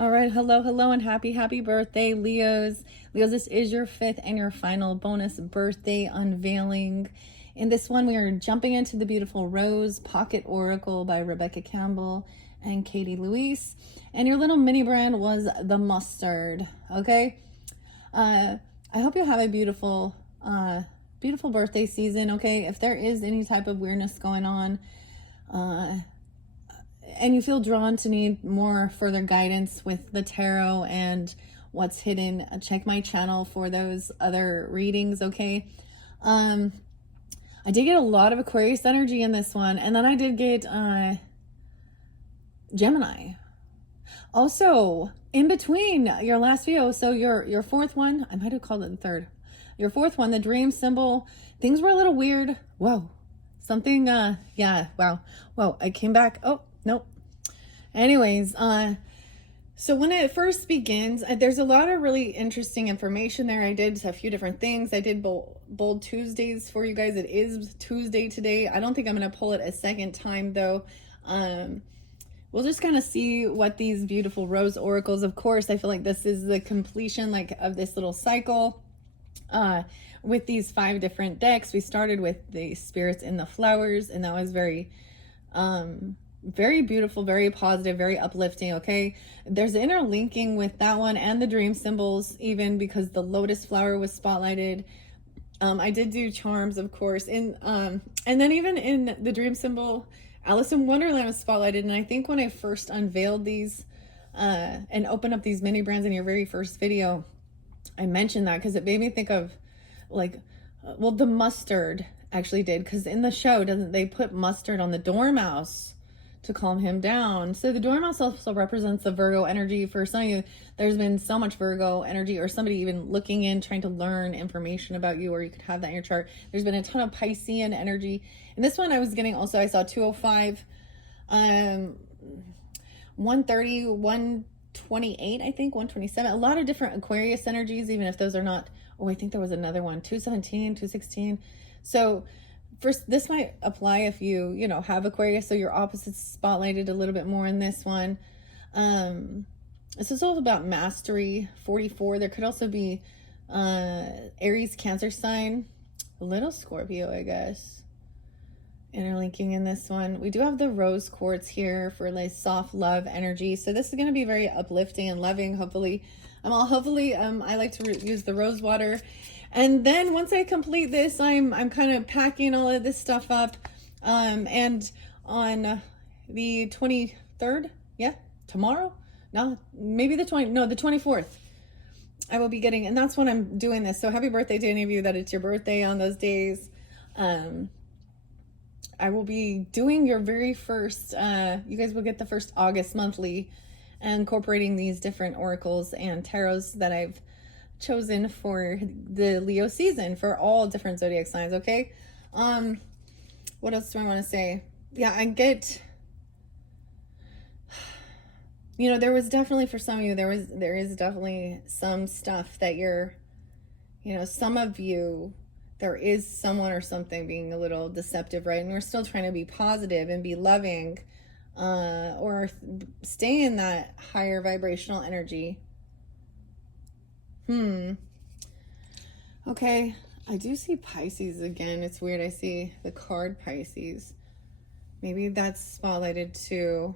All right, hello, hello, and happy birthday, Leos. Leos, this is your fifth and your final bonus birthday unveiling. In this one, we are jumping into the beautiful Rose Pocket Oracle by Rebecca Campbell and Katie Louise. And your little mini brand was the Mustard, okay? I hope you have a beautiful birthday season, okay? If there is any type of weirdness going on, and you feel drawn to need more further guidance with the tarot and what's hidden, check my channel for those other readings, okay? I did get a lot of Aquarius energy in this one, and then I did get Gemini. Also, in between your last video, so your fourth one, I might have called it the third. Your fourth one, the dream symbol, things were a little weird. Whoa. Something, yeah, wow. Whoa, I came back. Oh, nope. Anyways, so when it first begins, there's a lot of really interesting information there. I did a few different things. I did bold Tuesdays for you guys. It is Tuesday today. I don't think I'm going to pull it a second time though. We'll just kind of see what these beautiful rose oracles, of course, I feel like this is the completion of this little cycle. With these 5 different decks, we started with the spirits in the flowers, and that was very beautiful, very positive, very uplifting, okay? There's interlinking with that one and the dream symbols, even because the lotus flower was spotlighted. I did do charms, of course, and then even in the dream symbol, Alice in Wonderland was spotlighted. And I think when I first unveiled these and opened up these mini brands in your very first video, I mentioned that because it made me think of well, the mustard actually did, because in the show, doesn't they put mustard on the dormouse to calm him down? So the dormouse also represents the Virgo energy. For some of you, there's been so much Virgo energy, or somebody even looking in, trying to learn information about you, or you could have that in your chart. There's been a ton of Piscean energy. And this one I was getting also, I saw 205, 130, 128, I think, 127. A lot of different Aquarius energies, even if those are not, oh, I think there was another one, 217, 216. So first, this might apply if you have Aquarius, so your opposites spotlighted a little bit more in this one. This is all about mastery. 44, there could also be Aries, Cancer sign, a little Scorpio, I guess, interlinking in this one. We do have the rose quartz here for like soft love energy, so this is going to be very uplifting and loving, hopefully. I like to use the rose water. And then once I complete this, I'm kind of packing all of this stuff up. And on the 23rd, yeah, tomorrow? No, maybe the 24th. I will be getting, and that's when I'm doing this. So happy birthday to any of you that it's your birthday on those days. I will be doing your very first, you guys will get the first August monthly, incorporating these different oracles and tarots that I've chosen for the Leo season for all different zodiac signs, okay? What else do I want to say? Yeah, I get, there was definitely, for some of you, there is definitely some stuff that you're, some of you, there is someone or something being a little deceptive, right? And we're still trying to be positive and be loving, or stay in that higher vibrational energy. Okay, I do see Pisces again. It's weird. I see the card Pisces. Maybe that's spotlighted too.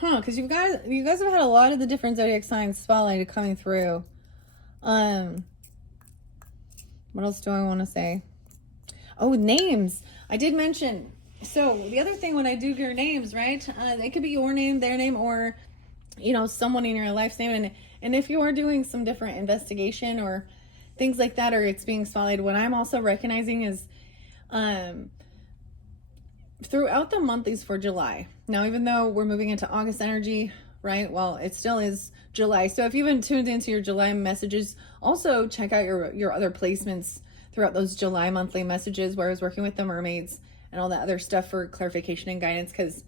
Because you guys have had a lot of the different zodiac signs spotlighted coming through. What else do I want to say? Oh, names. I did mention. So the other thing when I do your names, right? It could be your name, their name, or someone in your life's name. And if you are doing some different investigation or things like that, or it's being spotlighted, what I'm also recognizing is throughout the monthlies for July. Now, even though we're moving into August energy, right? Well, it still is July. So if you've been tuned into your July messages, also check out your other placements throughout those July monthly messages where I was working with the mermaids and all that other stuff for clarification and guidance, because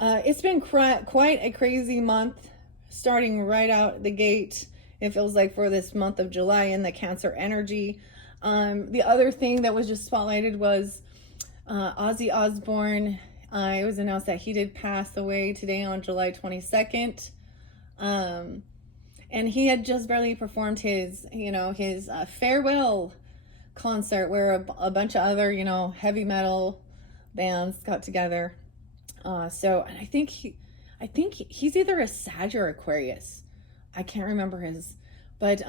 it's been quite a crazy month starting right out the gate. It feels like for this month of July in the Cancer energy. The other thing that was just spotlighted was Ozzy Osbourne. It was announced that he did pass away today on July 22nd. And he had just barely performed his, his farewell concert where a bunch of other, heavy metal bands got together. So I think he's either a Sag or Aquarius. I can't remember his, but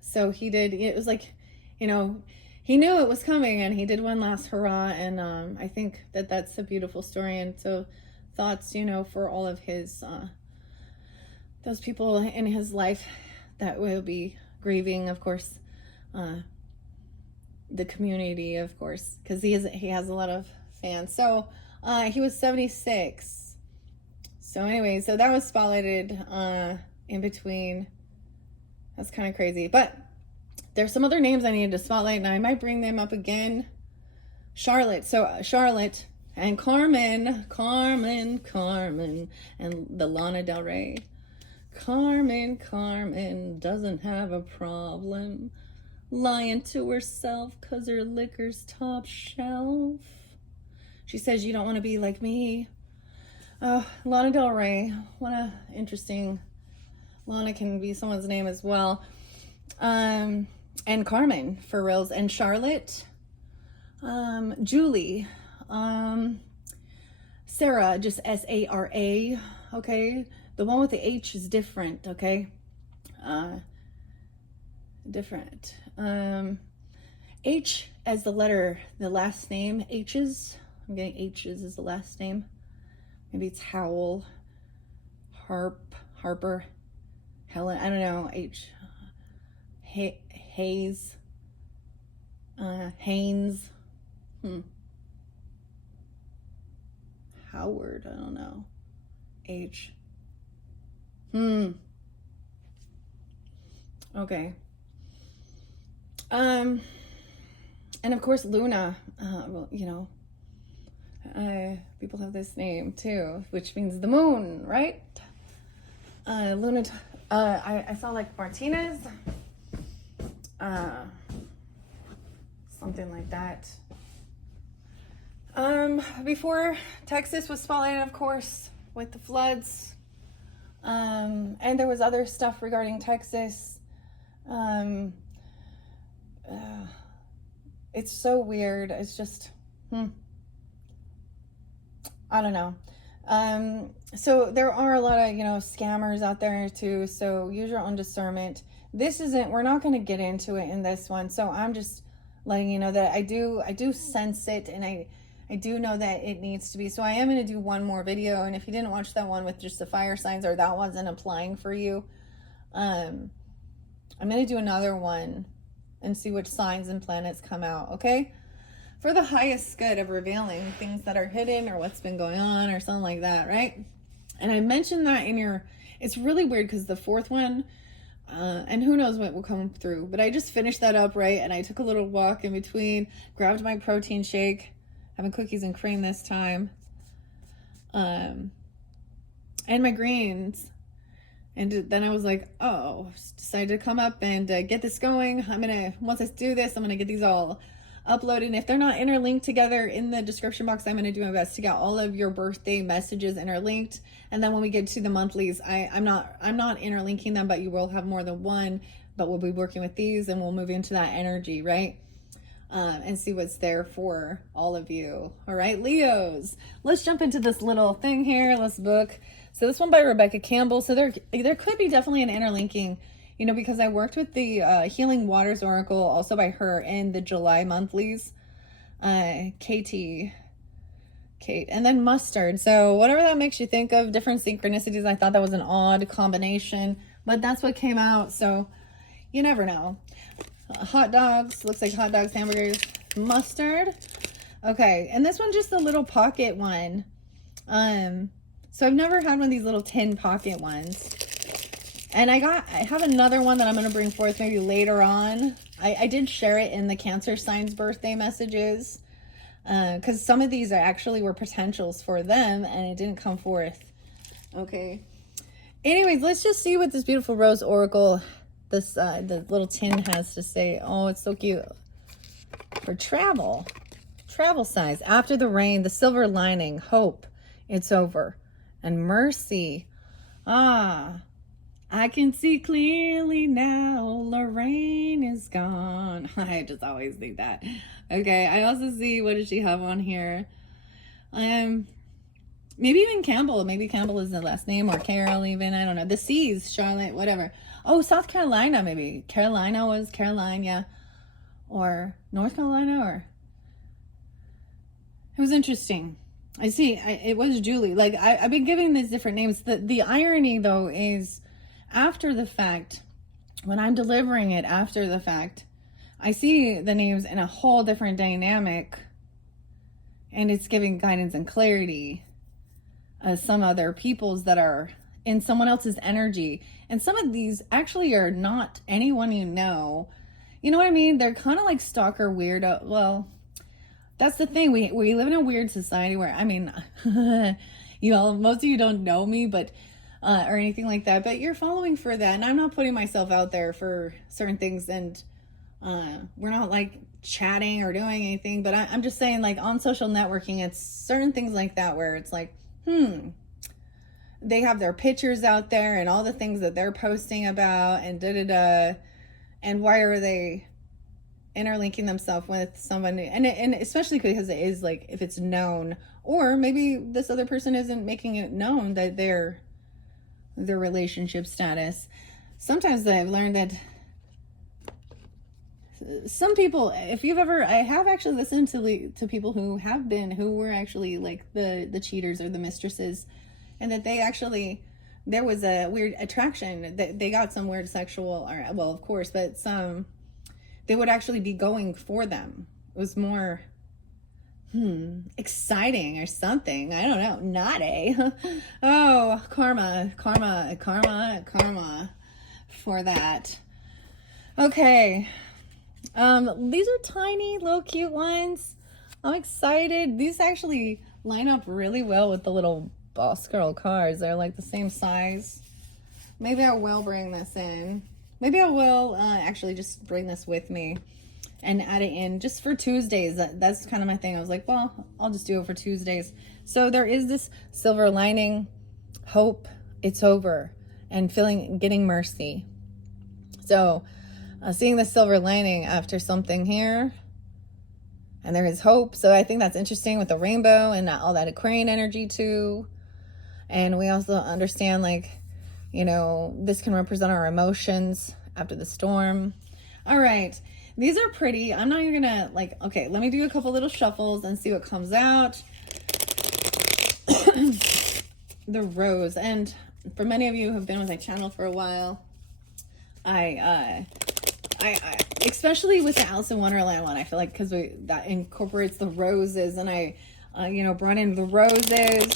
so he did. It was like, he knew it was coming, and he did one last hurrah. And I think that's a beautiful story. And so thoughts, for all of his those people in his life that will be grieving, of course, the community, of course, because he has a lot of fans. So he was 76. So anyway, so that was spotlighted in between. That's kind of crazy, but there's some other names I needed to spotlight, and I might bring them up again. Charlotte. So Charlotte and Carmen, and the Lana Del Rey. Carmen doesn't have a problem lying to herself 'cause her liquor's top shelf. She says, you don't want to be like me. Oh, Lana Del Rey. What a interesting... Lana can be someone's name as well. And Carmen, for reals. And Charlotte. Julie. Sarah, just Sara. Okay. The one with the H is different, okay? Different. H as the last name. H's. I'm getting H's as the last name. Maybe it's Howell. Harper. Helen. I don't know. Hayes. Haynes. Howard. I don't know. H. Okay. And of course Luna, well, people have this name too, which means the moon, right? Luna, I saw like Martinez, something like that. Before Texas was spotlighted, of course, with the floods. And there was other stuff regarding Texas. It's so weird. It's just, I don't know. So there are a lot of, scammers out there too. So use your own discernment. We're not going to get into it in this one. So I'm just letting you know that I do sense it, and I do know that it needs to be. So I am going to do one more video. And if you didn't watch that one with just the fire signs, or that wasn't applying for you, I'm going to do another one and see which signs and planets come out. Okay. For the highest good of revealing things that are hidden, or what's been going on, or something like that. Right. And I mentioned that it's really weird because the fourth one, and who knows what will come through, but I just finished that up. Right. And I took a little walk in between, grabbed my protein shake, having cookies and cream this time, and my greens. And then I was like, decided to come up and get this going. Once I do this, I'm going to get these all uploaded. And if they're not interlinked together in the description box, I'm going to do my best to get all of your birthday messages interlinked. And then when we get to the monthlies, I'm not interlinking them, but you will have more than one, but we'll be working with these, and we'll move into that energy, right? And see what's there for all of you. All right, Leos, let's jump into this little thing here. Let's book. So this one by Rebecca Campbell. So there could be definitely an interlinking, because I worked with the Healing Waters Oracle also by her in the July monthlies. Kate, and then Mustard. So whatever that makes you think of, different synchronicities. I thought that was an odd combination, but that's what came out. So you never know. Hot dogs, looks like hot dogs, hamburgers, mustard. Okay, and this one just a little pocket one. So I've never had one of these little tin pocket ones. And I have another one that I'm going to bring forth maybe later on. I did share it in the Cancer signs birthday messages, because some of these actually were potentials for them, and it didn't come forth. Okay. Anyways, let's just see what this beautiful Rose Oracle, the little tin, has to say. Oh, it's so cute. For travel size. After the rain, the silver lining, hope, it's over. And mercy. I can see clearly now, Lorraine is gone. I just always think that. Okay, I also see, what does she have on here? Maybe even Campbell. Maybe Campbell is the last name, or Carol even. I don't know. The C's, Charlotte, whatever. Oh, South Carolina, maybe. Carolina was Caroline, yeah. Or North Carolina, or... It was interesting. I see. It was Julie. Like, I've been giving these different names. The irony, though, is after the fact, when I'm delivering it after the fact, I see the names in a whole different dynamic, and it's giving guidance and clarity as some other people's that are in someone else's energy. And some of these actually are not anyone you know. You know what I mean? They're kind of like stalker weirdo. Well, that's the thing. We live in a weird society where, I mean, you all, most of you don't know me, but or anything like that, but you're following for that. And I'm not putting myself out there for certain things, and we're not like chatting or doing anything, but I'm just saying, like, on social networking, it's certain things like that where it's like, they have their pictures out there and all the things that they're posting about and and why are they interlinking themselves with someone? And especially because it is like, if it's known, or maybe this other person isn't making it known that their relationship status. Sometimes I've learned that some people, if you've ever, I have actually listened to people who were actually like the cheaters or the mistresses, and that they actually, there was a weird attraction, that they got some weird sexual, or, well, of course, but they would actually be going for them. It was more exciting or something. I don't know. Naughty. Oh, karma for that. Okay. These are tiny little cute ones. I'm excited. These actually line up really well with the little Boss Girl cards. They're like the same size. Maybe I will bring this in. Maybe I will actually just bring this with me and add it in just for Tuesdays. That's kind of my thing. I was like, well, I'll just do it for Tuesdays. So there is this silver lining, hope, it's over, and getting mercy. So seeing the silver lining after something here, and there is hope. So I think that's interesting with the rainbow and all that Aquarian energy too. And we also understand, like, you know, this can represent our emotions after the storm. All right. These are pretty. I'm not even gonna, like, okay, let me do a couple little shuffles and see what comes out. The rose. And for many of you who have been with my channel for a while, I especially with the Alice in Wonderland one, I feel like, because that incorporates the roses, and I brought in the roses.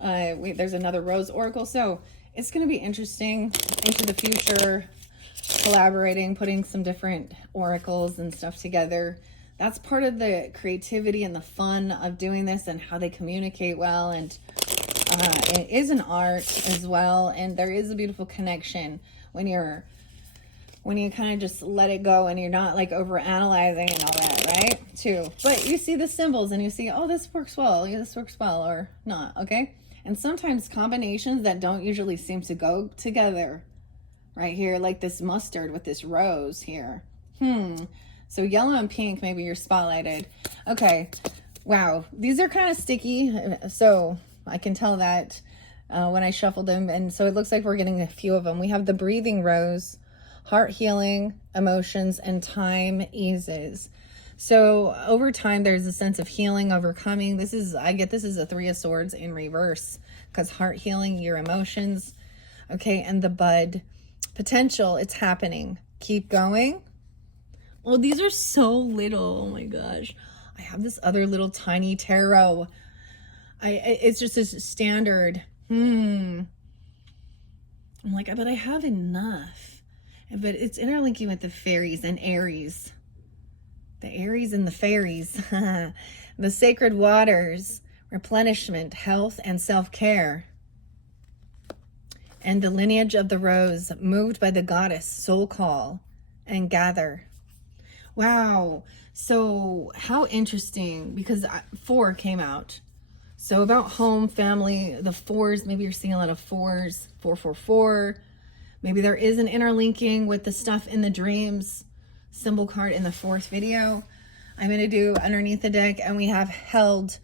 There's another rose oracle, so it's going to be interesting into the future, collaborating, putting some different oracles and stuff together. That's part of the creativity and the fun of doing this, and how they communicate well. And it is an art as well, and there is a beautiful connection when you kind of just let it go, and you're not like over analyzing and all that, right? Too. But you see the symbols and you see, oh, this works well, yeah, this works well, or not, okay? And sometimes combinations that don't usually seem to go together, right here, like this mustard with this rose here. So yellow and pink, maybe you're spotlighted. Okay, wow, these are kind of sticky, so I can tell that when I shuffled them. And so it looks like we're getting a few of them. We have the breathing rose, heart healing, emotions, and time eases. So over time, there's a sense of healing, overcoming. This is a Three of Swords in reverse, because heart healing, your emotions. Okay, and the bud, potential, it's happening. Keep going. Well, these are so little. Oh my gosh. I have this other little tiny tarot. It's just a standard. I'm like, but I have enough. But it's interlinking with the fairies and Aries. The Aries and the fairies. The sacred waters, replenishment, health, and self-care. And the lineage of the rose, moved by the goddess, soul call, and gather. Wow. So how interesting, because 4 came out. So about home, family, the fours, maybe you're seeing a lot of fours, 444. Maybe there is an interlinking with the stuff in the dreams symbol card in the fourth video. I'm going to do underneath the deck, and we have held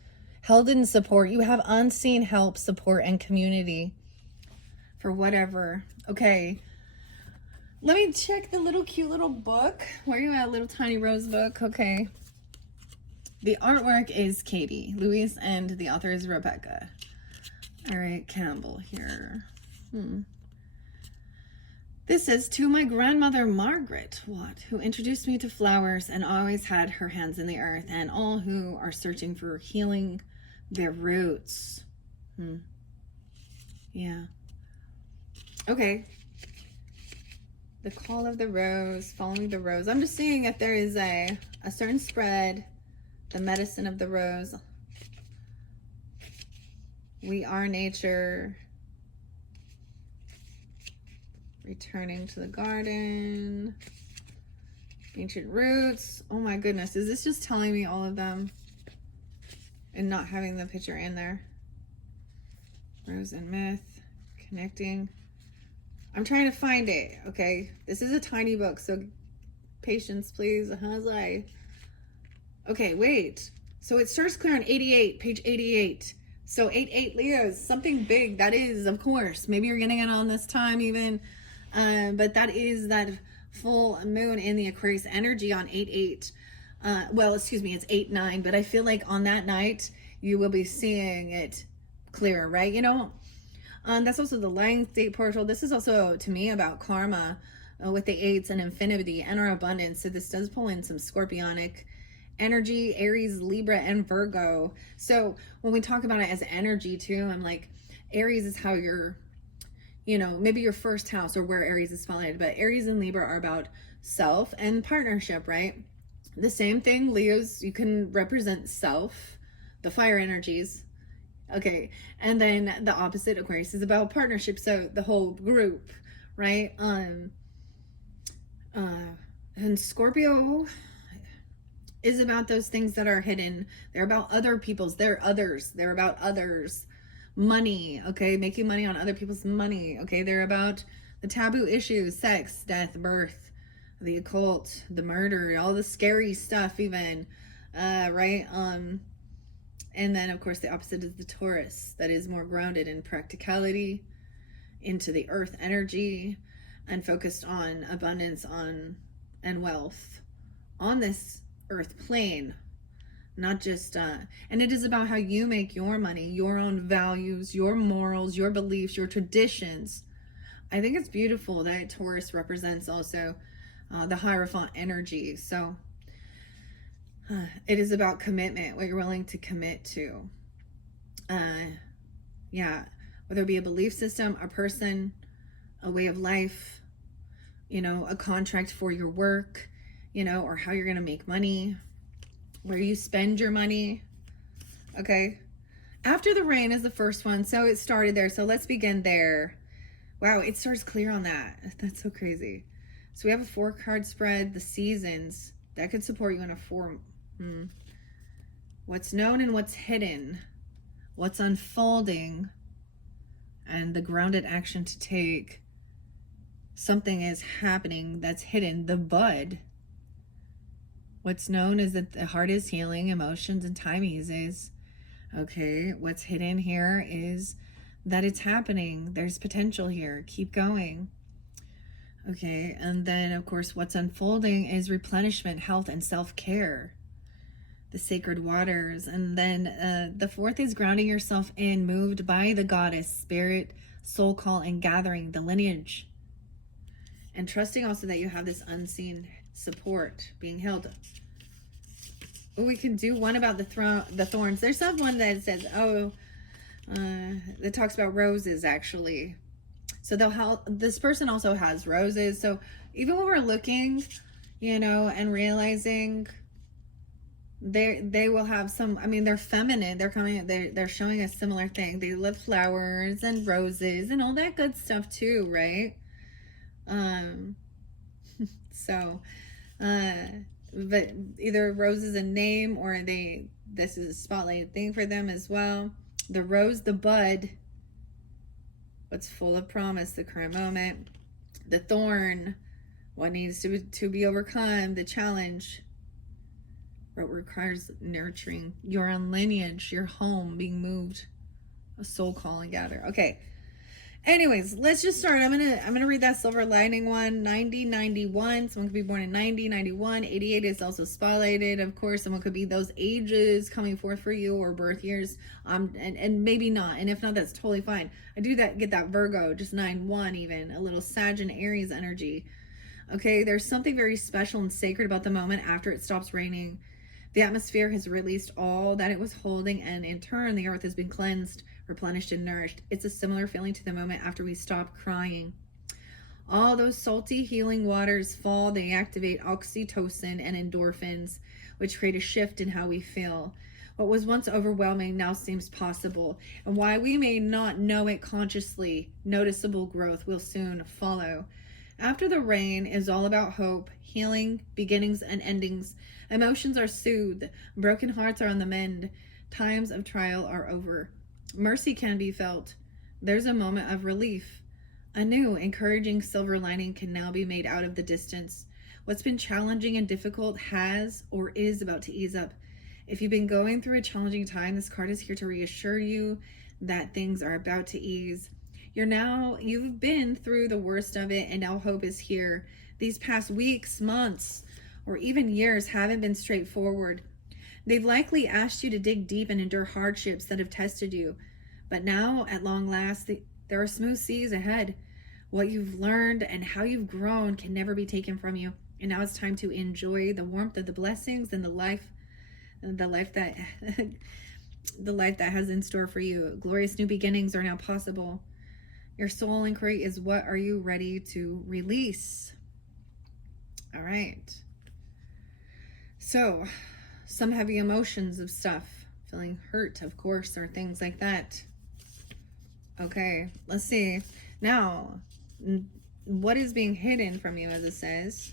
in support. You have unseen help, support, and community for whatever. Okay. Let me check the little cute little book. Where are you at, little tiny rose book? Okay. The artwork is Katie Louise, and the author is Rebecca. All right, Campbell here. This says, to my grandmother Margaret Watt, who introduced me to flowers and always had her hands in the earth, and all who are searching for healing their roots. Yeah. Okay. The call of the rose, following the rose. I'm just seeing if there is a certain spread. The medicine of the rose. We are nature. Returning to the garden. Ancient roots. Oh my goodness. Is this just telling me all of them? And not having the picture in there. Rose and myth. Connecting. I'm trying to find it. Okay. This is a tiny book, so patience, please. Okay, wait. So it starts clear on 88, page 88. So 88 Leos, something big. That is, of course. Maybe you're getting it on this time even. But that is that full moon in the Aquarius energy on 8-8. Well, excuse me, it's 8-9. But I feel like on that night, you will be seeing it clearer, right? You know, that's also the Lion State portal. This is also, to me, about karma with the 8s and infinity and our abundance. So this does pull in some scorpionic energy, Aries, Libra, and Virgo. So when we talk about it as energy too, I'm like, Aries is how you're, you know, maybe your first house or where Aries is spotlighted, but Aries and Libra are about self and partnership, right? The same thing, Leos, you can represent self, the fire energies. Okay. And then the opposite, Aquarius, is about partnership. So the whole group, right? And Scorpio is about those things that are hidden. They're about other people's, they're others. They're about others. Money, okay? Making money on other people's money, okay? They're about the taboo issues, sex, death, birth, the occult, the murder, all the scary stuff even, right? And then, of course, the opposite is the Taurus, that is more grounded in practicality, into the earth energy, and focused on abundance and wealth on this earth plane, not just and it is about how you make your money, your own values, your morals, your beliefs, your traditions. I think it's beautiful that Taurus represents also the Hierophant energy. So it is about commitment, what you're willing to commit to. Yeah, whether it be a belief system, a person, a way of life, you know, a contract for your work, you know, or how you're going to make money, where you spend your money. Okay. After the rain is the first one. So it started there. So let's begin there. Wow. It starts clear on that. That's so crazy. So we have a 4-card spread, the seasons that could support you in a 4. What's known and what's hidden, what's unfolding, and the grounded action to take. Something is happening that's hidden, the bud. What's known is that the heart is healing, emotions, and time eases. Okay, what's hidden here is that it's happening. There's potential here. Keep going. Okay, and then, of course, what's unfolding is replenishment, health, and self-care. The sacred waters. And then the 4th is grounding yourself in, moved by the goddess, spirit, soul call, and gathering the lineage. And trusting also that you have this unseen support being held. We can do one about the thorns. There's one that says, that talks about roses actually. So this person also has roses. So even when we're looking, you know, and realizing they will have some, I mean, they're feminine. They're showing a similar thing. They love flowers and roses and all that good stuff too, right? So, but either rose is a name or this is a spotlighted thing for them as well. The rose, the bud, what's full of promise, the current moment. The thorn, what needs to be overcome, the challenge, what requires nurturing. Your own lineage, your home being moved, a soul calling gather. Okay. Anyways, let's just start. I'm gonna read that silver lining one. 90, 91. Someone could be born in 90, 91. 88 is also spotlighted. Of course, someone could be those ages coming forth for you, or birth years. And maybe not. And if not, that's totally fine. I do get that Virgo, just 9-1 even, a little Sag and Aries energy. Okay, there's something very special and sacred about the moment after it stops raining. The atmosphere has released all that it was holding, and in turn, the earth has been cleansed, replenished, and nourished. It's a similar feeling to the moment after we stop crying. All those salty, healing waters fall. They activate oxytocin and endorphins, which create a shift in how we feel. What was once overwhelming now seems possible, and while we may not know it consciously, noticeable growth will soon follow. After the rain is all about hope, healing, beginnings, and endings. Emotions are soothed. Broken hearts are on the mend. Times of trial are over. Mercy can be felt. There's a moment of relief. A new, encouraging silver lining can now be made out of the distance. What's been challenging and difficult has or is about to ease up. If you've been going through a challenging time, this card is here to reassure you that things are about to ease. You've been through the worst of it, and now hope is here. These past weeks, months, or even years haven't been straightforward. They've likely asked you to dig deep and endure hardships that have tested you. But now, at long last, there are smooth seas ahead. What you've learned and how you've grown can never be taken from you. And now it's time to enjoy the warmth of the blessings and the life that the life that has in store for you. Glorious new beginnings are now possible. Your soul inquiry is, what are you ready to release? All right. So, some heavy emotions of stuff. Feeling hurt, of course, or things like that. Okay, let's see. Now, what is being hidden from you, as it says?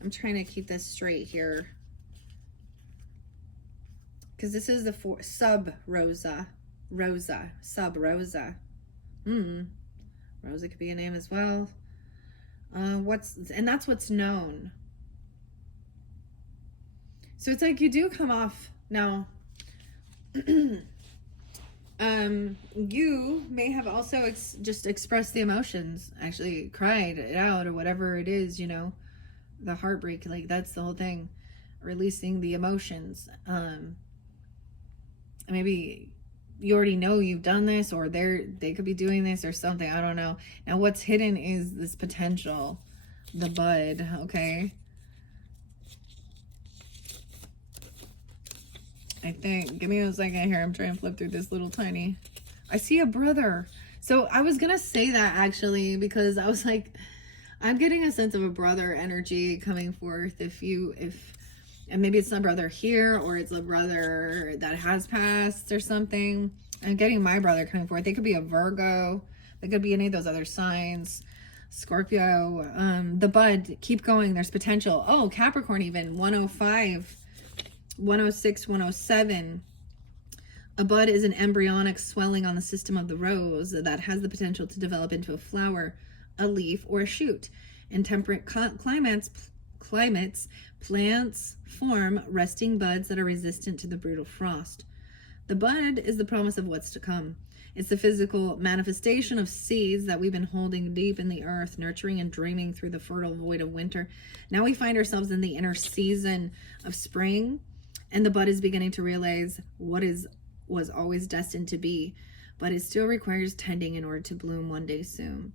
I'm trying to keep this straight here, because this is the sub Rosa. Rosa. Rosa could be a name as well. That's what's known. So it's like you do come off now. You may have also just expressed the emotions, actually cried it out, or whatever it is, the heartbreak. Like, that's the whole thing, releasing the emotions. Maybe you already know you've done this, or they could be doing this or something. I don't know. Now what's hidden is this potential, the bud. Okay, I think, give me a second here. I'm trying to flip through this little tiny. I see a brother. So I was gonna say that, actually, because I was like, I'm getting a sense of a brother energy coming forth. And maybe it's not a brother here, or it's a brother that has passed or something. I'm getting my brother coming forth. They could be a Virgo. They could be any of those other signs. Scorpio. The bud, keep going. There's potential. Oh, Capricorn even. 105, 106, 107. A bud is an embryonic swelling on the system of the rose that has the potential to develop into a flower, a leaf, or a shoot. In temperate climates, plants form resting buds that are resistant to the brutal frost. The bud is the promise of what's to come. It's the physical manifestation of seeds that we've been holding deep in the earth, nurturing and dreaming through the fertile void of winter. Now we find ourselves in the inner season of spring, and the bud is beginning to realize what was always destined to be, but it still requires tending in order to bloom one day soon.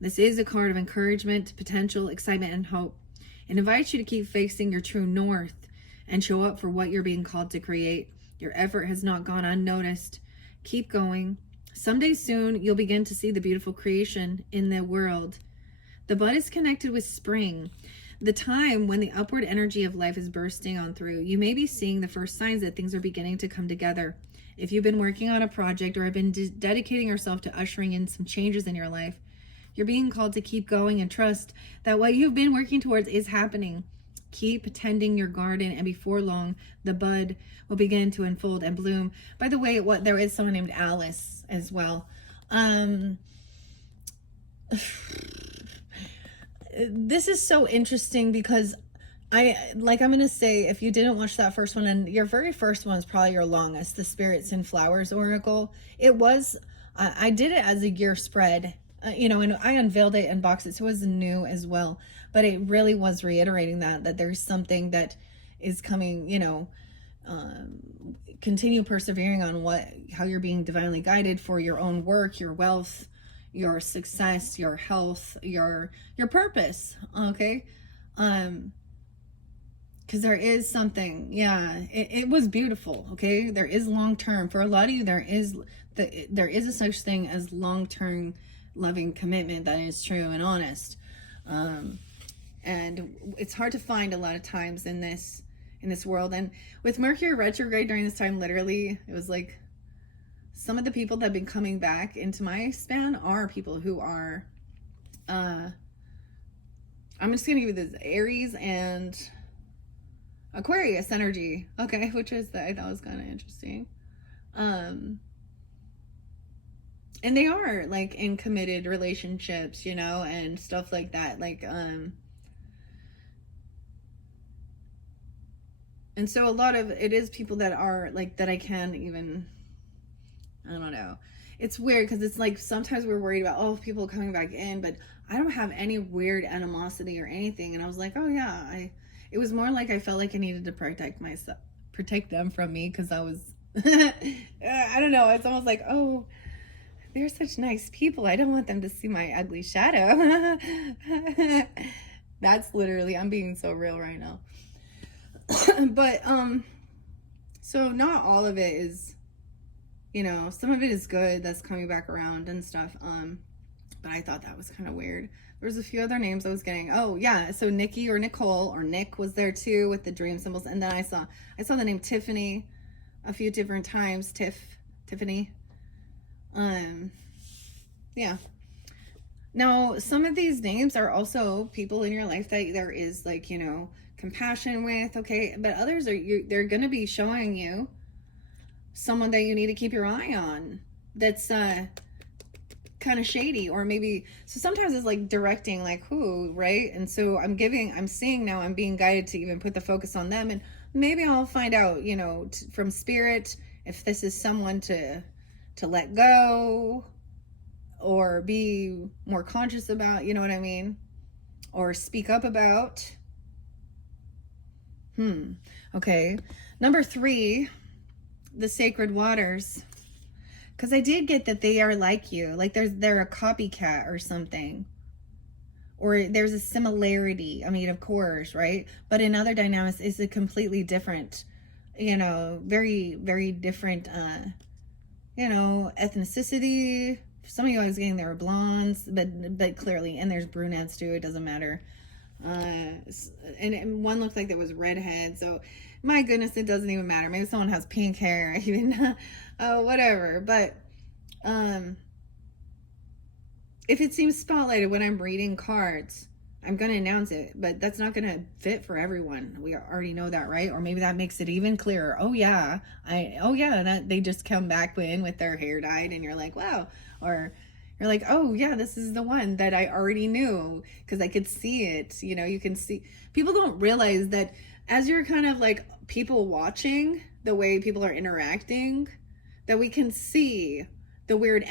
This is a card of encouragement, potential, excitement, and hope. It invites you to keep facing your true north and show up for what you're being called to create. Your effort has not gone unnoticed. Keep going. Someday soon, you'll begin to see the beautiful creation in the world. The bud is connected with spring, the time when the upward energy of life is bursting on through. You may be seeing the first signs that things are beginning to come together. If you've been working on a project or have been dedicating yourself to ushering in some changes in your life, you're being called to keep going and trust that what you've been working towards is happening. keep tending your garden, and before long, the bud will begin to unfold and bloom. By the way, there is someone named Alice as well. This is so interesting because I'm going to say, if you didn't watch that first one, and your very first one is probably your longest, the Spirits and Flowers Oracle. It was, I did it as a year spread, and I unveiled it and boxed it, so it was new as well. But it really was reiterating that there's something that is coming, continue persevering on how you're being divinely guided for your own work, your wealth, your success, your health, your purpose. Okay. Because there is something, it was beautiful. Okay. There is long-term for a lot of you. There is a such thing as long-term loving commitment that is true and honest. And it's hard to find a lot of times in this world. And with Mercury retrograde during this time, literally, it was like some of the people that have been coming back into my span are people who are, I'm just going to give you this Aries and Aquarius energy. Okay. Which is I thought was kind of interesting. And they are like in committed relationships, and stuff like that. And so a lot of it is people that are like, that I can't even, I don't know. It's weird because it's like sometimes we're worried about, people coming back in, but I don't have any weird animosity or anything. And I was like, oh yeah, it was more like I felt like I needed to protect them from me, because I was, I don't know. It's almost like, oh, they're such nice people. I don't want them to see my ugly shadow. That's literally, I'm being so real right now. But so not all of it is, some of it is good that's coming back around and stuff. But I thought that was kind of weird. There's a few other names I was getting. Oh yeah, so Nikki or Nicole or Nick was there too with the dream symbols. And then I saw the name Tiffany a few different times. Tiffany. Yeah. Now, some of these names are also people in your life that there is like, compassion with, okay, but others they're going to be showing you someone that you need to keep your eye on that's kind of shady, or maybe, so sometimes it's like directing, like who, right? And so I'm seeing now, I'm being guided to even put the focus on them, and maybe I'll find out, from spirit, if this is someone to let go or be more conscious about, you know what I mean? Or speak up about. Okay. Number 3, the sacred waters. Because I did get that they are like you. Like they're a copycat or something. Or there's a similarity. I mean, of course, right? But in other dynamics, it's a completely different, very, very different, ethnicity. Some of you guys getting there are blondes, but clearly, and there's brunettes too. It doesn't matter. And one looked like there was redhead, so my goodness, it doesn't even matter. Maybe someone has pink hair, even whatever. But if it seems spotlighted when I'm reading cards, I'm gonna announce it, but that's not gonna fit for everyone. We already know that, right? Or maybe that makes it even clearer. That they just come back in with their hair dyed, and you're like, wow. Or you're like, oh yeah, this is the one that I already knew because I could see it. You can see, people don't realize that as you're kind of like people watching the way people are interacting, that we can see the weird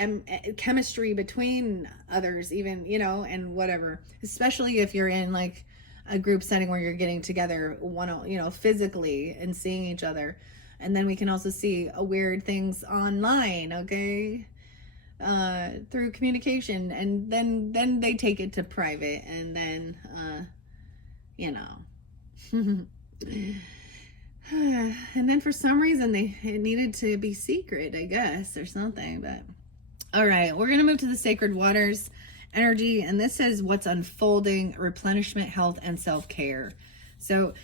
chemistry between others, even, and whatever, especially if you're in like a group setting where you're getting together physically and seeing each other. And then we can also see weird things online, okay? Through communication, and then they take it to private, and then and then for some reason it needed to be secret, I guess, or something. But all right, we're gonna move to the sacred waters energy, and this says what's unfolding, replenishment, health, and self-care. So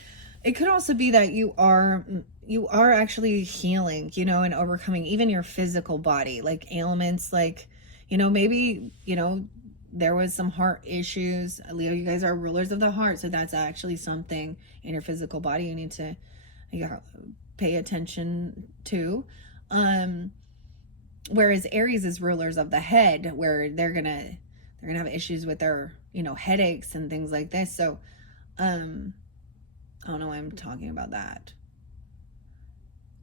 it could also be that you are actually healing, and overcoming even your physical body, like ailments, like, maybe, there was some heart issues. Leo, you guys are rulers of the heart, so that's actually something in your physical body you need to pay attention to. Whereas Aries is rulers of the head, where they're gonna have issues with their, headaches and things like this. So I don't know why I'm talking about that.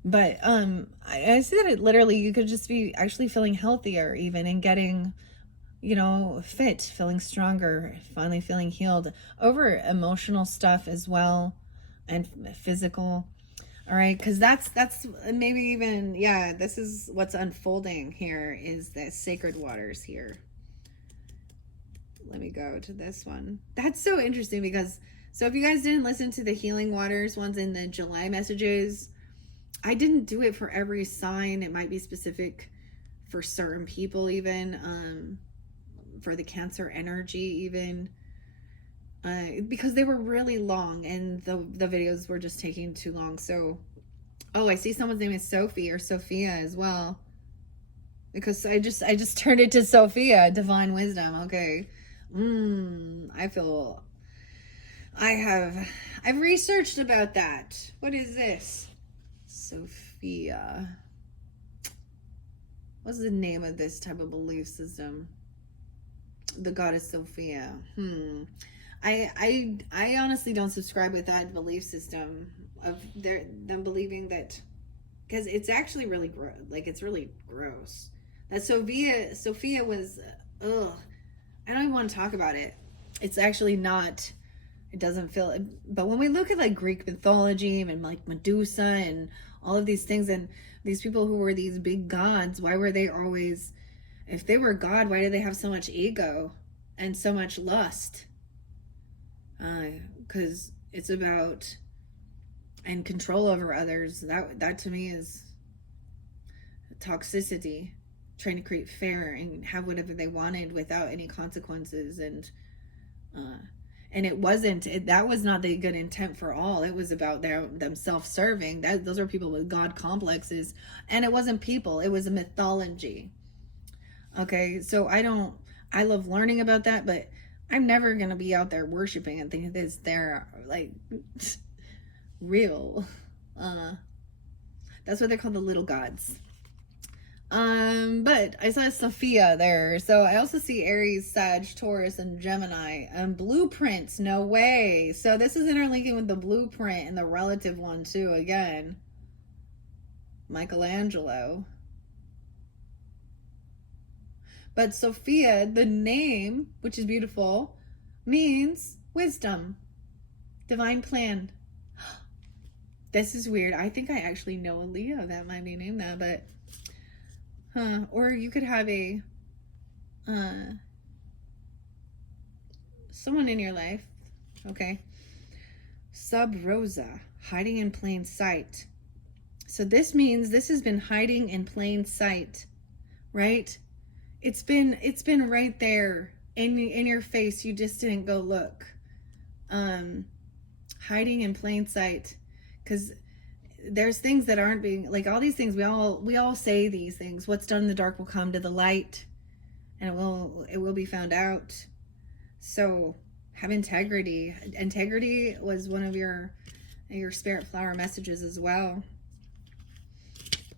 But I see that it literally, you could just be actually feeling healthier even, and getting, fit, feeling stronger, finally feeling healed over emotional stuff as well, and physical. All right, because that's maybe even, yeah, this is what's unfolding here, is the sacred waters here. Let me go to this one. That's so interesting because, so if you guys didn't listen to the healing waters ones in the July messages, I didn't do it for every sign. It might be specific for certain people, even for the Cancer energy, even because they were really long and the videos were just taking too long. So, oh, I see someone's name is Sophie or Sophia as well, because I just turned it to Sophia, divine wisdom. Okay. I've researched about that. What is this? Sophia. What's the name of this type of belief system? The goddess Sophia. I honestly don't subscribe with that belief system of them believing that, because it's actually really gross. Like, it's really gross. That Sophia was, ugh. I don't even want to talk about it. It's actually not. It doesn't feel. But when we look at like Greek mythology and like Medusa and all of these things, and these people who were these big gods, why were they always, if they were God, why did they have so much ego and so much lust? Because it's about, and control over others. That to me is toxicity, trying to create fair and have whatever they wanted without any consequences. And it wasn't, that was not the good intent for all. It was about them self-serving. Those are people with God complexes, and it wasn't people, it was a mythology. Okay, so I love learning about that, but I'm never gonna be out there worshiping and thinking this they're like real. That's what they call the little gods. But I saw Sophia there. So I also see Aries, Sag, Taurus, and Gemini. Blueprints, no way. So this is interlinking with the blueprint and the relative one too, again. Michelangelo. But Sophia, the name, which is beautiful, means wisdom, divine plan. This is weird. I think I actually know a Leo that might be named that, but or you could have a someone in your life, okay? Sub Rosa, hiding in plain sight. So this means this has been hiding in plain sight, right? It's been right there in your face. You just didn't go look. Hiding in plain sight, because there's things that aren't being, like, all these things, we all say these things. What's done in the dark will come to the light, and it will be found out. So have integrity. Integrity was one of your spirit flower messages as well.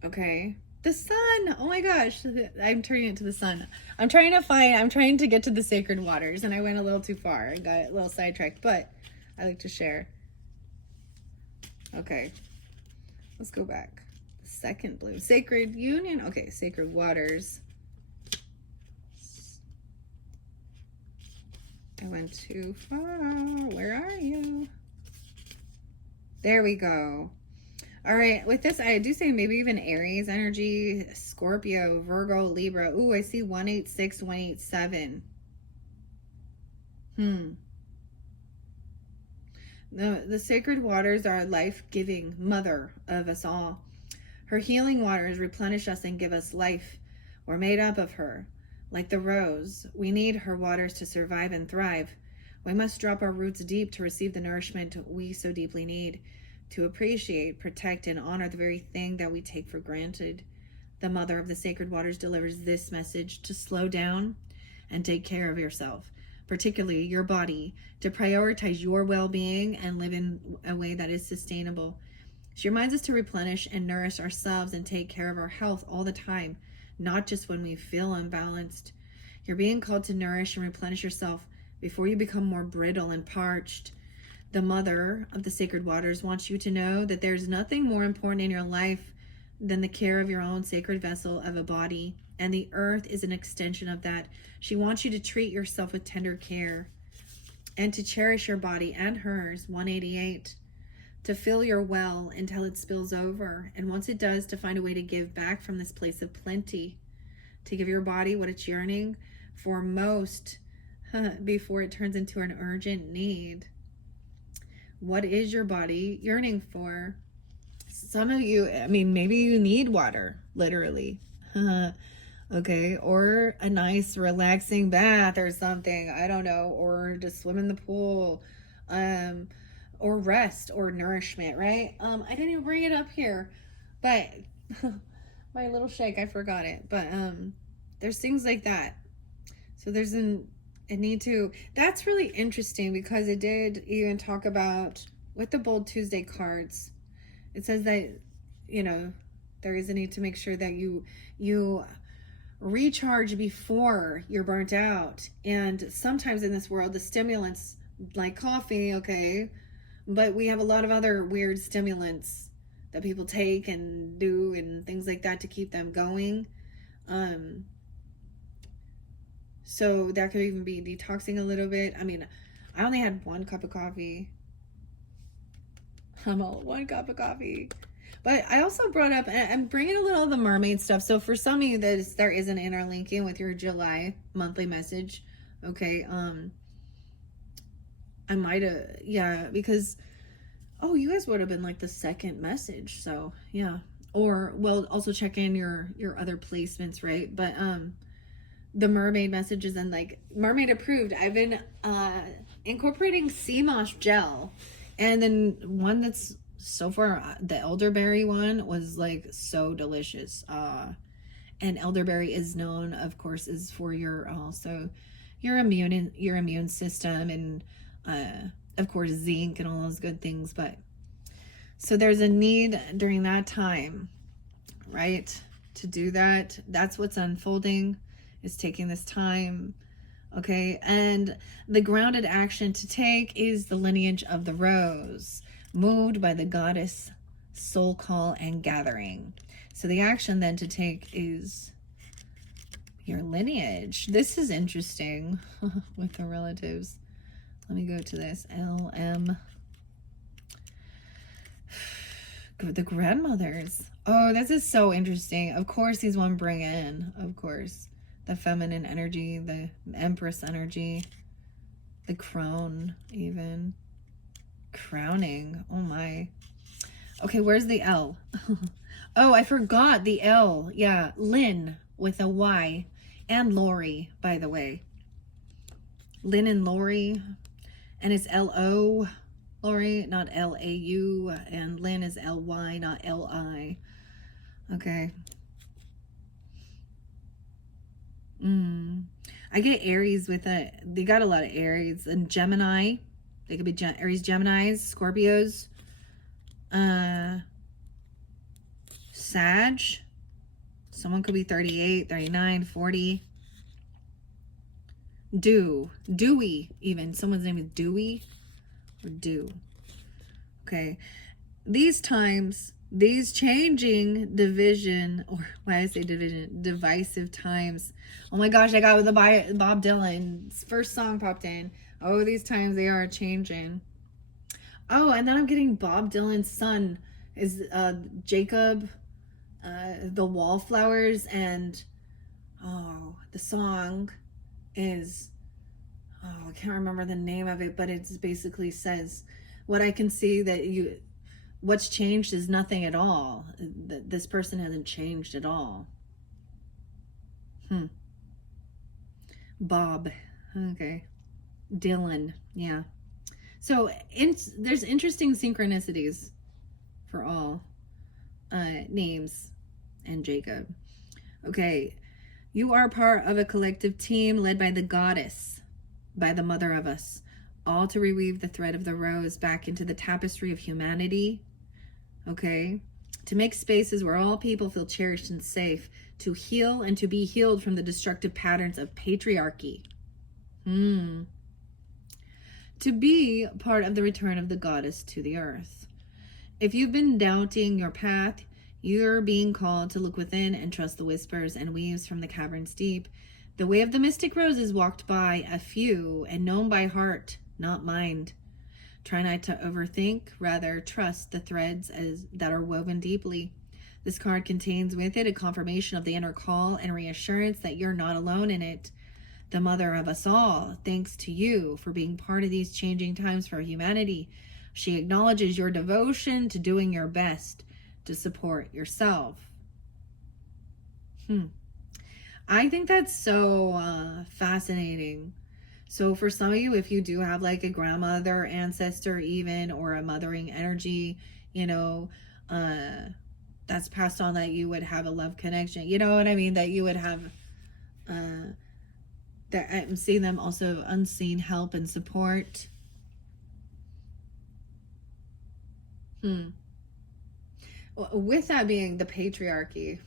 Okay, the sun. Oh my gosh, I'm turning it to the sun. I'm trying to get to the sacred waters, and I went a little too far. I got a little sidetracked, but I like to share. Okay, let's go back. The second blue, sacred union. Okay, sacred waters. I went too far. Where are you? There we go. All right, with this, I do say maybe even Aries energy, Scorpio, Virgo, Libra. Ooh, I see 186, 187. The sacred waters are life-giving mother of us all. Her healing waters replenish us and give us life. We're made up of her. Like the rose, we need her waters to survive and thrive. We must drop our roots deep to receive the nourishment we so deeply need, to appreciate, protect, and honor the very thing that we take for granted. The mother of the sacred waters delivers this message: to slow down and take care of yourself, particularly your body, to prioritize your well-being and live in a way that is sustainable. She reminds us to replenish and nourish ourselves and take care of our health all the time, not just when we feel unbalanced. You're being called to nourish and replenish yourself before you become more brittle and parched. The mother of the sacred waters wants you to know that there's nothing more important in your life than the care of your own sacred vessel of a body, and the earth is an extension of that. She wants you to treat yourself with tender care and to cherish your body and hers. 188. To fill your well until it spills over, and once it does, to find a way to give back from this place of plenty, to give your body what it's yearning for most before it turns into an urgent need. What is your body yearning for? Some of you, I mean, maybe you need water, literally. Okay, or a nice relaxing bath or something, I don't know, or just swim in the pool, or rest or nourishment, right? I didn't even bring it up here, but my little shake, I forgot it, but there's things like that. So there's a need to, that's really interesting because it did even talk about with the Bold Tuesday cards. It says that, you know, there is a need to make sure that you recharge before you're burnt out. And sometimes in this world, the stimulants like coffee, okay, but we have a lot of other weird stimulants that people take and do and things like that to keep them going. So that could even be detoxing a little bit. I mean, I only had 1 cup of coffee. I'm all 1 cup of coffee. But I also brought up, I'm bringing a little of the mermaid stuff. So for some of you, there is an interlinking with your July monthly message. Okay. I might have, yeah, because, oh, you guys would have been like the second message. So yeah. Or, well, also check in your other placements, right? But, the mermaid messages and like mermaid approved. I've been, incorporating sea moss gel, and then one that's so far, the elderberry one was like so delicious. And elderberry is known, of course, is for your also your immune system, and of course zinc and all those good things. But so there's a need during that time, right, to do that. That's what's unfolding, is taking this time. Okay, and the grounded action to take is the lineage of the rose, moved by the goddess soul call and gathering. So the action then to take is your lineage. This is interesting with the relatives. Let me go to this. LM. The grandmothers. Oh, this is so interesting. Of course, these one bring in, of course, the feminine energy, the empress energy, the crone, even. Crowning. Oh my. Okay, where's the L? Oh, I forgot the L. Yeah, Lynn with a Y. And Lori, by the way. Lynn and Lori. And it's L-O. Lori, not L-A-U. And Lynn is L-Y, not L-I. Okay. I get Aries with it. They got a lot of Aries. And Gemini. They could be Aries, Geminis, Scorpios. Sag. Someone could be 38, 39, 40. Dewey, even. Someone's name is Dewey or Dew. Okay. These times, these changing division, or why I say division, divisive times. Oh my gosh, I got with the Bob Dylan's first song popped in. Oh, these times they are changing. Oh, and then I'm getting Bob Dylan's son is Jacob, the Wallflowers, and oh, the song is, oh, I can't remember the name of it, but it basically says, what I can see that what's changed is nothing at all. This person hasn't changed at all. Bob. Okay. Dylan. Yeah. So there's interesting synchronicities for all names and Jacob. Okay. You are part of a collective team led by the goddess, by the mother of us, all to reweave the thread of the rose back into the tapestry of humanity, okay? To make spaces where all people feel cherished and safe, to heal and to be healed from the destructive patterns of patriarchy. To be part of the return of the goddess to the earth. If you've been doubting your path, you're being called to look within and trust the whispers and weaves from the caverns deep. The way of the mystic rose is walked by a few and known by heart, not mind. Try not to overthink, rather trust the threads that are woven deeply. This card contains with it a confirmation of the inner call and reassurance that you're not alone in it. The mother of us all thanks to you for being part of these changing times for humanity. She acknowledges your devotion to doing your best to support yourself. I think that's so fascinating. So for some of you, if you do have like a grandmother, ancestor even, or a mothering energy, you know, that's passed on, that you would have a love connection. You know what I mean? That you would have, that I'm seeing them also unseen help and support. With that being the patriarchy,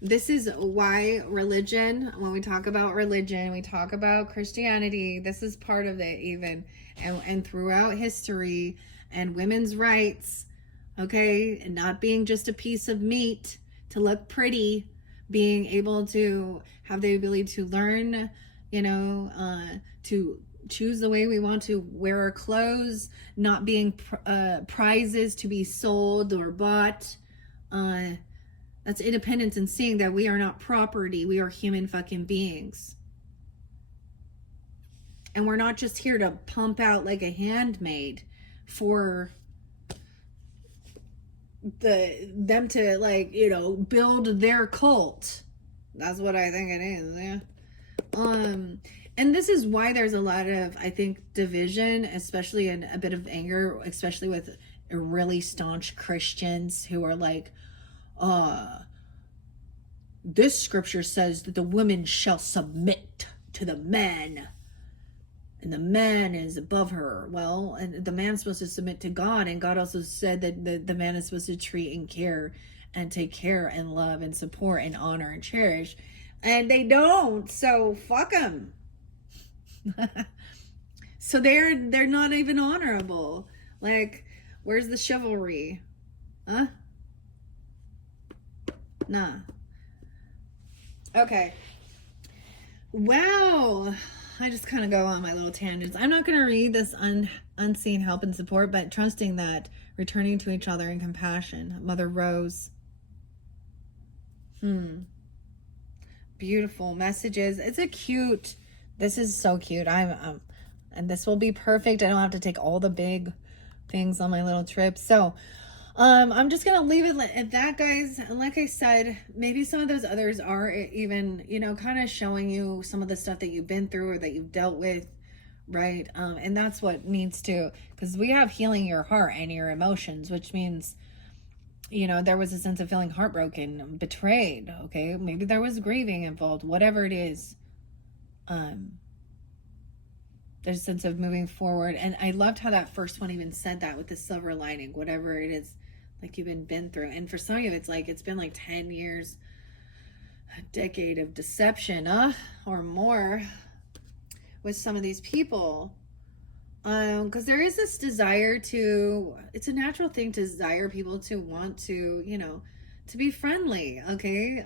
this is why religion, when we talk about religion, we talk about Christianity, this is part of it even, and throughout history, and women's rights, okay, and not being just a piece of meat to look pretty, being able to have the ability to learn, you know, to choose the way we want to wear our clothes, not being prizes to be sold or bought. That's independence and seeing that we are not property. We are human fucking beings. And we're not just here to pump out like a handmaid for them to, like, you know, build their cult. That's what I think it is, yeah. And this is why there's a lot of, I think, division, especially in a bit of anger, especially with really staunch Christians who are like, this scripture says that the woman shall submit to the man, and the man is above her. Well, and the man's supposed to submit to God, and God also said that the man is supposed to treat and care and take care and love and support and honor and cherish, and they don't. So fuck them. So they're not even honorable. Like, where's the chivalry? Huh? Nah. Okay. Wow. I just kind of go on my little tangents. I'm not going to read this unseen help and support, but trusting that, returning to each other in compassion. Mother Rose. Beautiful messages. It's a cute, this is so cute. I'm and this will be perfect. I don't have to take all the big things on my little trip. So I'm just gonna leave it at that, guys. And like I said, maybe some of those others are even, you know, kind of showing you some of the stuff that you've been through or that you've dealt with, right? And that's what needs to, because we have healing your heart and your emotions, which means, you know, there was a sense of feeling heartbroken, betrayed, okay? Maybe there was grieving involved, whatever it is. There's a sense of moving forward. And I loved how that first one even said that with the silver lining, whatever it is, like you've been through. And for some of you, it's like, it's been like 10 years, a decade of deception, or more with some of these people. Because there is this desire to, it's a natural thing to desire people to want to, you know, to be friendly, okay?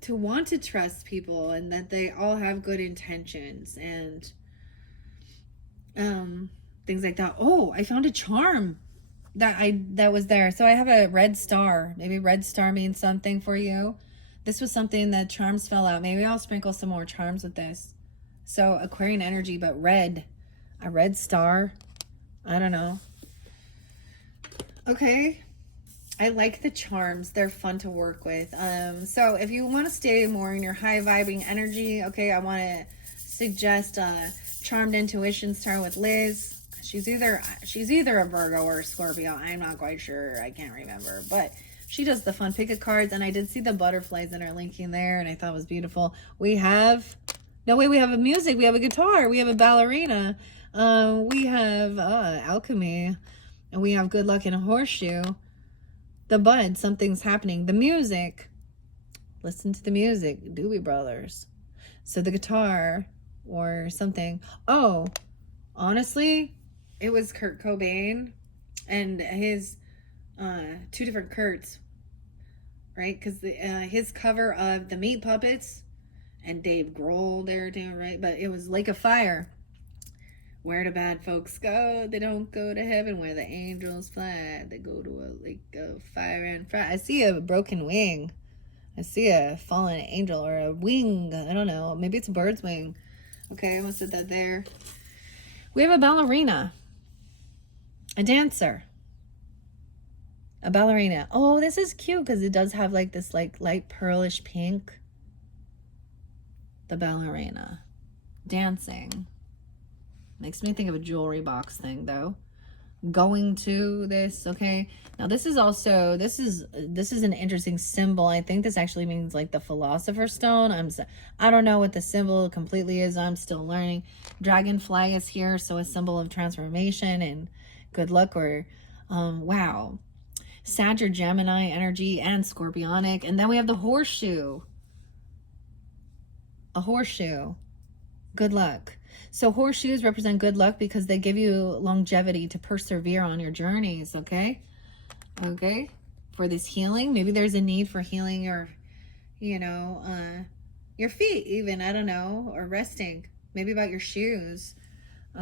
To want to trust people and that they all have good intentions and things like that. Oh, I found a charm that was there. So I have a red star. Maybe red star means something for you. This was something that charms fell out. Maybe I'll sprinkle some more charms with this. So Aquarian energy, but red. A red star. I don't know. Okay. I like the charms. They're fun to work with. So if you want to stay more in your high vibing energy, okay, I want to suggest Charmed Intuition Star with Liz. She's either a Virgo or a Scorpio. I'm not quite sure. I can't remember. But She does the fun pick of cards, and I did see the butterflies that are linking there, and I thought it was beautiful. We have, no wait, we have a music, we have a guitar, we have a ballerina, we have alchemy, and we have good luck in a horseshoe. The bud, something's happening. The music, listen to the music, Doobie Brothers. So the guitar or something. Oh, honestly, it was Kurt Cobain and his two different Kurts, right? Because his cover of the Meat Puppets and Dave Grohl there too, right? But it was Lake of Fire. Where do bad folks go? They don't go to heaven where the angels fly. They go to a lake of fire and fire. I see a broken wing. I see a fallen angel or a wing. I don't know. Maybe it's a bird's wing. Okay, I almost did that there. We have a ballerina. A dancer. A ballerina. Oh, this is cute because it does have like this like light pearlish pink. The ballerina. Dancing. Makes me think of a jewelry box thing though. Going to this, okay. Now this is also, this is an interesting symbol. I think this actually means like the Philosopher's Stone. I don't know what the symbol completely is. I'm still learning. Dragonfly is here, so a symbol of transformation and good luck, or wow. Sag or Gemini energy and Scorpionic. And then we have the horseshoe. A horseshoe. Good luck. So horseshoes represent good luck because they give you longevity to persevere on your journeys, okay? Okay? For this healing, maybe there's a need for healing your, you know, your feet even, I don't know, or resting. Maybe about your shoes,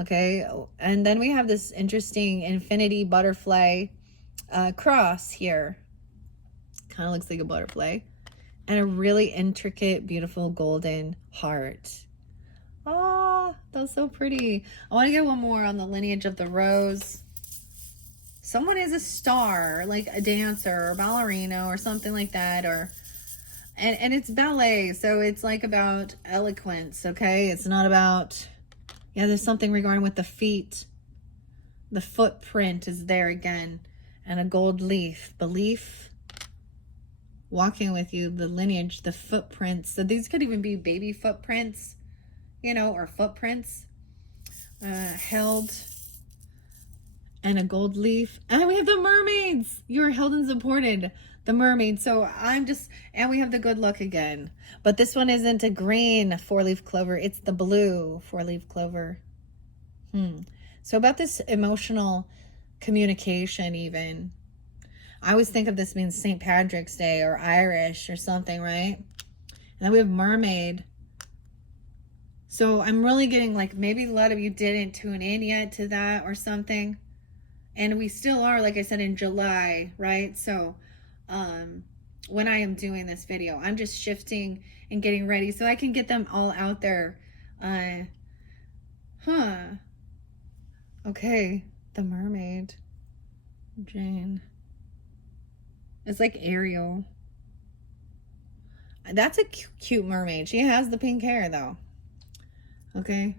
okay? And then we have this interesting infinity butterfly cross here. Kind of looks like a butterfly. And a really intricate, beautiful golden heart. Oh, that's so pretty. I want to get one more on the lineage of the rose. Someone is a star, like a dancer or ballerina or something like that, or and it's ballet, so it's like about eloquence, okay? It's not about, yeah, there's something regarding with the feet. The footprint is there again, and a gold leaf, belief, walking with you, the lineage, the footprints. So these could even be baby footprints, you know, or footprints held, and a gold leaf. And we have the mermaids. You're held and supported. The mermaid. So I'm just, and we have the good luck again. But this one isn't a green four-leaf clover. It's the blue four-leaf clover. So about this emotional communication even. I always think of this means St. Patrick's Day or Irish or something, right? And then we have mermaid. So I'm really getting like, maybe a lot of you didn't tune in yet to that or something. And we still are, like I said, in July, right? So when I am doing this video, I'm just shifting and getting ready so I can get them all out there. Okay, the mermaid. Jane. It's like Ariel. That's a cute mermaid. She has the pink hair though. Okay.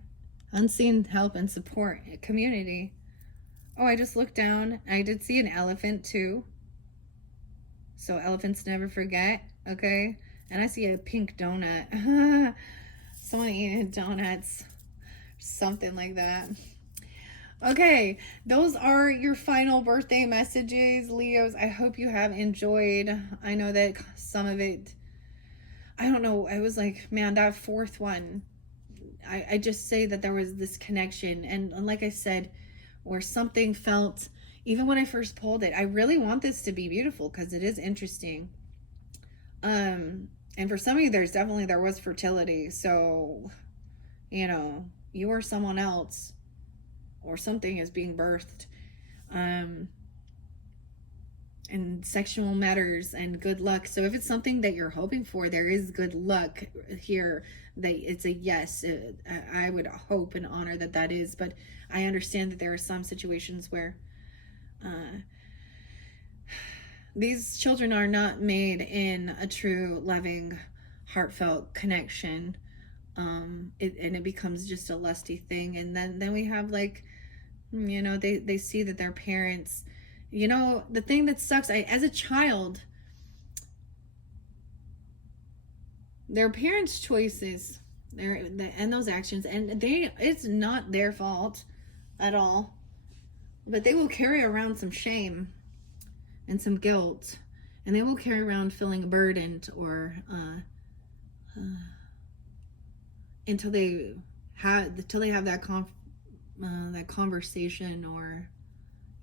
Unseen help and support community. Oh, I just looked down. I did see an elephant too. So elephants never forget. Okay. And I see a pink donut. Someone eating donuts. Something like that. Okay. Those are your final birthday messages, Leos. I hope you have enjoyed. I know that some of it, I don't know. I was like, man, that fourth one, I just say that there was this connection. And like I said, where something felt, even when I first pulled it, I really want this to be beautiful because it is interesting. And for some of you, there was fertility. So, you know, you or someone else or something is being birthed. And sexual matters and good luck. So if it's something that you're hoping for, there is good luck here. That it's a yes. I would hope and honor that that is, but I understand that there are some situations where these children are not made in a true, loving, heartfelt connection. And it becomes just a lusty thing. And then we have like, you know, they see that their parents, you know, the thing that sucks, as a child, their parents' choices, and those actions, and it's not their fault at all, but they will carry around some shame and some guilt, and they will carry around feeling burdened or until they have that conversation, or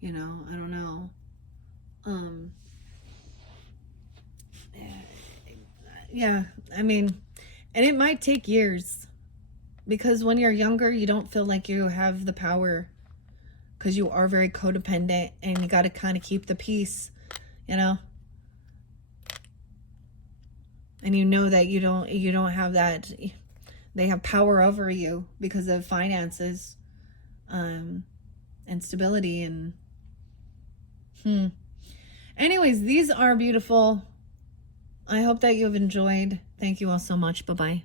I don't know. Yeah, I mean, and it might take years, because when you're younger, you don't feel like you have the power, because you are very codependent, and you got to kind of keep the peace, and that you don't have that. They have power over you because of finances, and stability, and anyways, these are beautiful. I hope that you have enjoyed. Thank you all so much. Bye-bye.